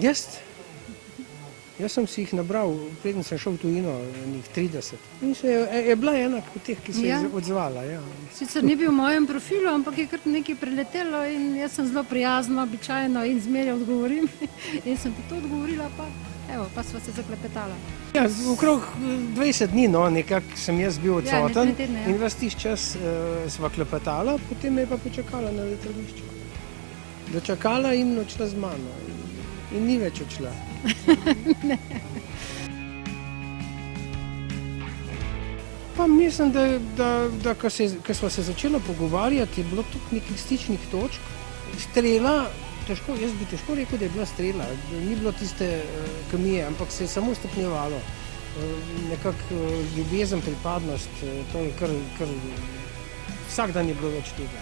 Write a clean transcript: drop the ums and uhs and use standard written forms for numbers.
Jaz sem si jih nabral, preden sem šel v tujino, njih 30. In je bila ena od teh, ki se je odzvala. Ja. Sicer ni bil v mojem profilu, ampak je kar nekaj preletelo in jaz sem zelo prijazna, običajno in zmeraj odgovorim. In sem ti to odgovorila, pa sva se zaklepetala. Ja, okrog 20 dni, nekako sem jaz bil odsoten in ves tisti čas sva klepetala, potem me je pa počakala na letališču. Dočakala in odšla z mano. In ni več odšla. Pa mislim, da ko sva se začela pogovarjati, je bilo tudi nekih stičnih točk. Strela, jaz bi težko rekel, da je bila strela. Ni bilo tiste kemije, ampak se je samo stopnjevalo. Nekako ljubezen, pripadnost, to je kar vsak dan je bilo več tega.